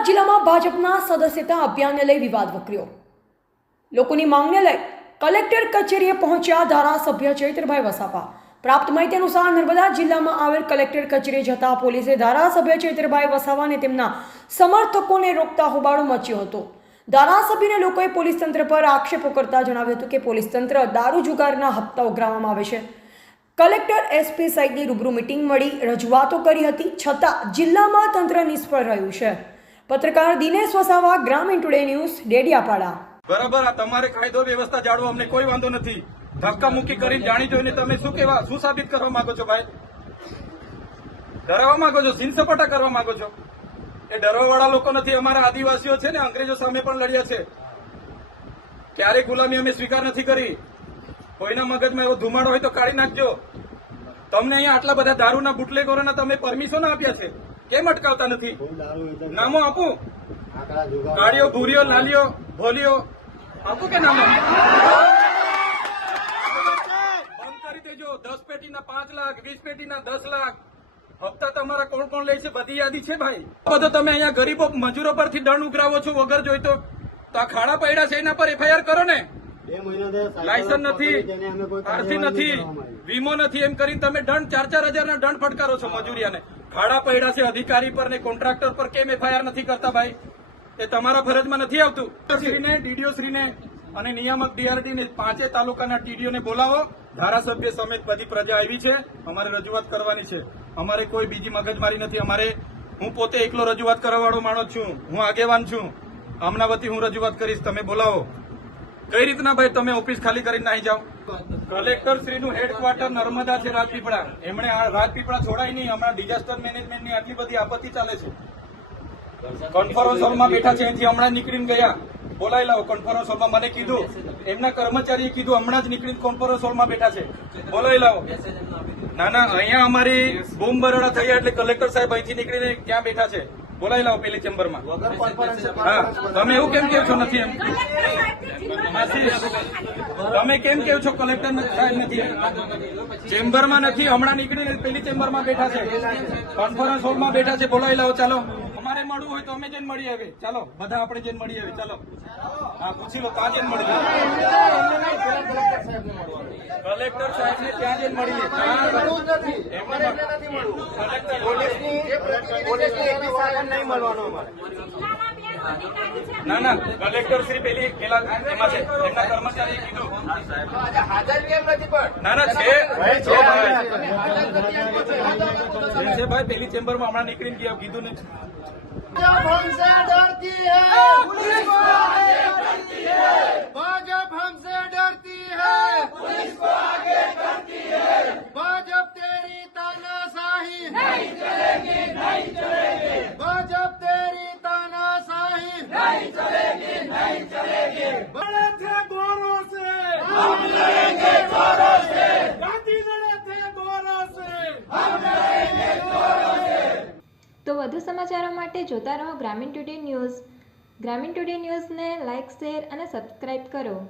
નર્મદા જિલ્લામાં ભાજપના સદસ્યતા અભિયાનને લઈ વિવાદ વકર્યો। લોકોની માંગને લઈ કલેક્ટર કચેરીએ પહોંચ્યા ધારાસભ્ય ચૈત્રભાઈ વસાવા। પ્રાપ્ત માહિતી અનુસાર નર્મદા જિલ્લામાં આવેલ કલેક્ટર કચેરીએ જતા પોલીસે ધારાસભ્ય ચૈત્રભાઈ વસાવાને તેમના સમર્થકોને રોકતા હોબાળો મચ્યો હતો। ધારાસભ્યને લોકોએ પોલીસ તંત્ર પર આક્ષેપો કરતા જણાવ્યું હતું કે પોલીસ તંત્ર દારૂ જુગારના હપ્તા ઉઘરાવવામાં આવે છે। કલેક્ટર એસપી સાહેબની રૂબરૂ મીટિંગ મળી રજૂઆતો કરી હતી, છતાં જિલ્લામાં તંત્ર નિષ્ફળ રહ્યું છે। પત્રકાર દિનેશ વસાવા, ગ્રામીણ ટુડે ન્યૂઝ, ડેડિયાપાડા। બરાબર, આ તમારે કાયદો વ્યવસ્થા જાળવો, અમને કોઈ વાંધો નથી। ધક્કા મુક્કી કરીને જાણી જોઈને તમે શું સાબિત કરવા માંગો છો? ભાઈ, ડરાવવા માંગો છો, સીન સપાટા કરવા માંગો છો? એ ડરવાવાળા લોકો નથી। અમારા આદિવાસીઓ છે ને, અંગ્રેજો સામે પણ લડ્યા છે, ક્યારેય ગુલામી અમે સ્વીકાર નથી કરી। કોઈના મગજમાં એવો ધુમાડો હોય તો કાઢી નાખજો। તમને અહીંયા આટલા બધા દારૂના બુટલેગરોના તમે પરમિશન આપ્યા છે, કેમ અટકાવતા નથી? નામો આપું? કાળીઓ, ભૂરીઓ, લાલીઓ, ભોલીઓ આપું કે નામો? બંધ કરી દેજો। 10 પેટીના 5 લાખ, 20 પેટીના 10 લાખ હપ્તા તમારા કોણ કોણ લે છે બધી યાદી છે ભાઈ। બધો તમે અહીંયા ગરીબો મજૂરો પરથી દંડ ઉઘરાવો છો વગર જોઈતો। તો આ ખાડા પડ્યા છે એના પર એફઆઈઆર કરો ને। લાયસન્સ નથી, આરસી નથી, વીમો નથી, એમ કરીને તમે દંડ 4-4 હજારના દંડ ફટકારો છો મજૂરિયાને। ખાડા પડ્યા છે અધિકારી પર ને કોન્ટ્રાક્ટર પર, કેમ એફઆઈઆર નથી કરતા ભાઈ? એ તમારા ફરજમાં નથી આવતું। શ્રીને, ડીડીઓ શ્રીને અને નિયામક ડીઆરડી ને 5 તાલુકાના ટીડીઓને બોલાવો। ધારાસભ્ય સમેત બધી પ્રજા આવી છે, અમારે રજૂઆત કરવાની છે। અમારે કોઈ બીજી મગજમારી નથી। હું પોતે એકલો રજૂઆત કરવાવાળો માણસ છું, હું આગેવાન છું। આમના વતી હું રજૂઆત કરીશ, તમે બોલાવો। કઈ રીતના ભાઈ તમે ઓફિસ ખાલી કરીને નાહી જાઓ? કલેક્ટર શ્રીનું હેડક્વાર્ટર નર્મદા છે, રાજપીપળા। એમણે આ રાજપીપળા છોડાય નહીં। હમણાં ડિઝાસ્ટર મેનેજમેન્ટની આટલી બધી આપત્તિ ચાલે છે। કોન્ફરન્સ હોલમાં બેઠા છે, અહીંથી હમણાં નીકળીને ગયા। બોલાવી લાવો કોન્ફરન્સ હોલમાં। મને કીધું, એમના કર્મચારીએ કીધું, હમણાં જ નીકળીને કોન્ફરન્સ હોલમાં બેઠા છે, બોલાવી લાવો। ના, અહીંયા અમારી બૂમ બરોડા થયા એટલે કલેક્ટર સાહેબ અહીંથી નીકળીને ક્યાં બેઠા છે, બોલાવી લાવો પેલી ચેમ્બરમાં। હા, તમે એવું કેમ કહો છો નથી? એમ તમે કેમ કહો છો કલેક્ટર સાહેબ નથી? ચેમ્બરમાં નથી, હમણાં નીકળીને પેલી ચેમ્બરમાં બેઠા છે, કોન્ફરન્સ હોલમાં બેઠા છે, બોલાવી લાવો। ચાલો, અમારે મળવું હોય તો અમે જઈને મળી આવીએ। ચાલો, બધા આપણે જઈને મળી આવીએ। ચાલો, હા, પૂછી લો, ત્યાં જઈને મળી કલેક્ટર સાહેબ ને ત્યાં જઈને મળીએ। ના, કલેક્ટર શ્રી પેલા એમાં છે, એમના કર્મચારીએ કીધું। ના, છે ભાઈ, પેલી ચેમ્બરમાં હમણાં નીકળીને ગયા, કીધું ને। भाजप हमसे डरती है, पुलिस को आगे करती है। भाजप हमसे डरती है, पुलिस को आगे करती है। भाजप तेरी तानाशाही नहीं चलेगी, नहीं चलेगी। भाजप तेरी तानाशाही नहीं चलेगी, नहीं चलेगी। बड़े थे गोरों से, हम लड़ेंगे जोरों से। गांधी लड़े थे गोरों से, हम लड़ेंगे जोरों से। તો વધુ સમાચારો માટે જોતા રહો ગ્રામીણ ટુડે ન્યૂઝ। ગ્રામીણ ટુડે ન્યૂઝને લાઇક, શેર અને સબસ્ક્રાઇબ કરો।